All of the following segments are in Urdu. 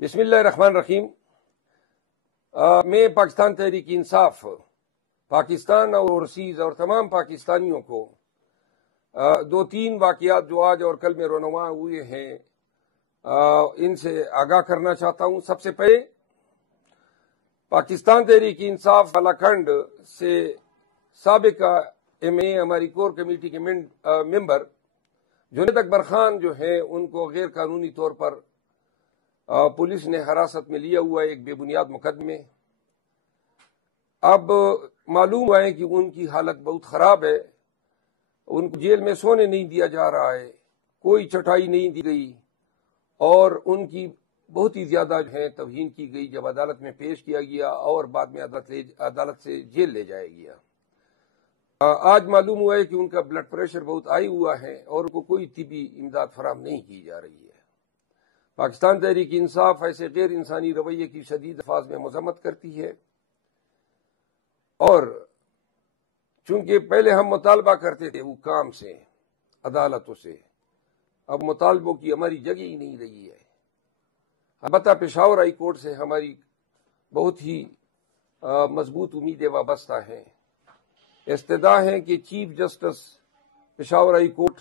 بسم اللہ الرحمن الرحیم۔ میں پاکستان تحریک انصاف پاکستان اور اوورسیز اور تمام پاکستانیوں کو دو تین واقعات جو آج اور کل میں رونما ہوئے ہیں ان سے آگاہ کرنا چاہتا ہوں۔ سب سے پہلے پاکستان تحریک انصاف بالاکنڈ سے سابق ایم اے ہماری کور کمیٹی کے ممبر جنید اکبر خان جو ہیں ان کو غیر قانونی طور پر پولیس نے حراست میں لیا ہوا ہے ایک بے بنیاد مقدمے۔ اب معلوم ہوا ہے کہ ان کی حالت بہت خراب ہے، ان کو جیل میں سونے نہیں دیا جا رہا ہے، کوئی چٹائی نہیں دی گئی اور ان کی بہت ہی زیادہ جو ہے توہین کی گئی جب عدالت میں پیش کیا گیا اور بعد میں عدالت سے جیل لے جایا گیا۔ آج معلوم ہوا ہے کہ ان کا بلڈ پریشر بہت ہائی ہوا ہے اور ان کو کوئی طبی امداد فراہم نہیں کی جا رہی ہے۔ پاکستان تحریک انصاف ایسے غیر انسانی رویے کی شدید الفاظ میں مذمت کرتی ہے، اور چونکہ پہلے ہم مطالبہ کرتے تھے حکام سے، عدالتوں سے، اب مطالبوں کی ہماری جگہ ہی نہیں رہی ہے۔ البتہ پشاور ہائی کورٹ سے ہماری بہت ہی مضبوط امیدیں وابستہ ہیں۔ استدعا ہے کہ chief justice Peshawar high court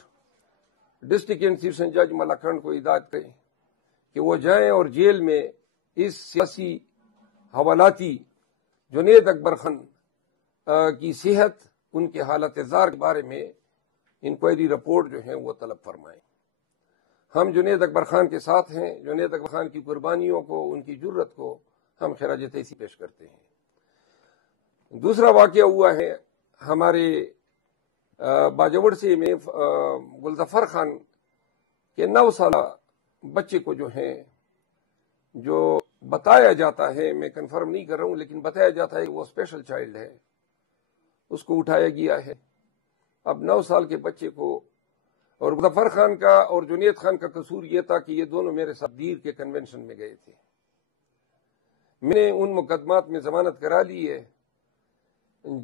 district and session جج ملاکنڈ کو ہدایت کریں کہ وہ جائیں اور جیل میں اس سیاسی حوالاتی جنید اکبر خان کی صحت، ان کے حالت زار کے بارے میں انکوائری رپورٹ جو ہے وہ طلب فرمائیں۔ ہم جنید اکبر خان کے ساتھ ہیں، جنید اکبر خان کی قربانیوں کو، ان کی جرت کو ہم خراج تحسین پیش کرتے ہیں۔ دوسرا واقعہ ہوا ہے ہمارے باجوڑ سے میں گلظفر خان کے 9 سالہ بچے کو جو ہے، جو بتایا جاتا ہے، میں کنفرم نہیں کر رہا ہوں لیکن بتایا جاتا ہے کہ وہ اسپیشل چائلڈ ہے، اس کو اٹھایا گیا ہے۔ اب 9 سال کے بچے کو، اور گلظفر خان کا اور جنید خان کا قصور یہ تھا کہ یہ دونوں میرے ساتھ دیر کے کنونشن میں گئے تھے۔ میں نے ان مقدمات میں ضمانت کرا لی ہے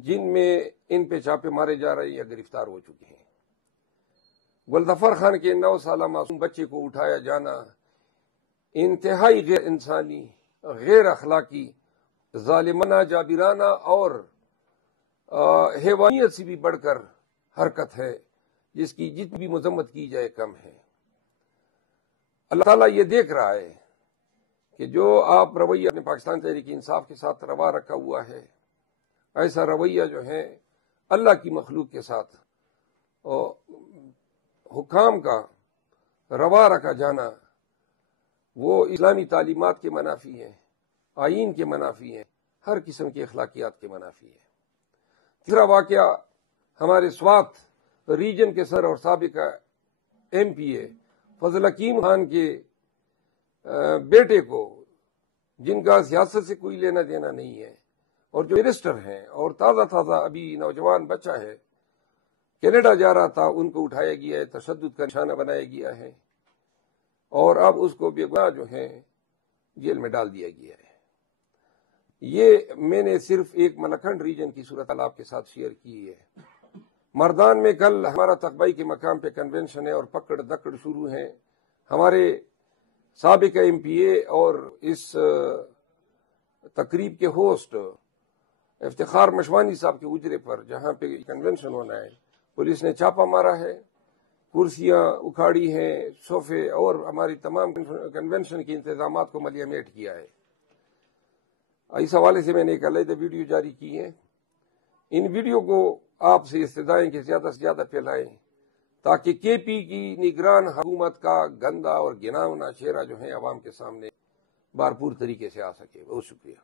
جن میں ان پہ چھاپے مارے جا رہے یا گرفتار ہو چکے ہیں۔ گلظفر خان کے 9 سالہ معصوم بچے کو اٹھایا جانا انتہائی غیر انسانی، غیر اخلاقی، ظالمانہ، جابرانہ اور حیوانیت سے بھی بڑھ کر حرکت ہے، جس کی جتنی بھی مذمت کی جائے کم ہے۔ اللہ تعالیٰ یہ دیکھ رہا ہے کہ جو آپ رویہ اپنے پاکستان تحریک انصاف کے ساتھ روا رکھا ہوا ہے، ایسا رویہ جو ہے اللہ کی مخلوق کے ساتھ حکام کا روا رکھا جانا، وہ اسلامی تعلیمات کے منافی ہیں، آئین کے منافی ہیں، ہر قسم کی اخلاقیات کے منافی ہے۔ تیسرا واقعہ ہمارے سوات ریجن کے سر اور سابق ایم پی اے فضل حکیم خان کے بیٹے کو، جن کا سیاست سے کوئی لینا دینا نہیں ہے اور جو منسٹر ہیں اور تازہ ابھی نوجوان بچہ ہے، کینیڈا جا رہا تھا، ان کو اٹھایا گیا ہے، تشدد کا نشانہ بنایا گیا ہے اور اب اس کو بے گناہ جو ہے جیل میں ڈال دیا گیا ہے۔ یہ میں نے صرف ایک ملاکنڈ ریجن کی صورتحال آپ کے ساتھ شیئر کی ہے۔ مردان میں کل ہمارا تقبائی کے مقام پہ کنونشن ہے اور پکڑ دکڑ شروع ہیں۔ ہمارے سابق ایم پی اے اور اس تقریب کے ہوسٹ افتخار مشوانی صاحب کے اجرے پر، جہاں پہ کنونشن ہونا ہے، پولیس نے چھاپا مارا ہے، کرسیاں اکھاڑی ہیں، صوفے اور ہماری تمام کنونشن کے انتظامات کو ملیہ میٹ کیا ہے۔ اس حوالے سے میں نے ایک علیحدہ ویڈیو جاری کی ہے۔ ان ویڈیو کو آپ سے استدعائیں کہ زیادہ سے زیادہ پھیلائیں تاکہ کے پی کی نگران حکومت کا گندا اور گھناؤنا چہرہ جو ہے عوام کے سامنے بھرپور طریقے سے آ سکے۔ بہت شکریہ۔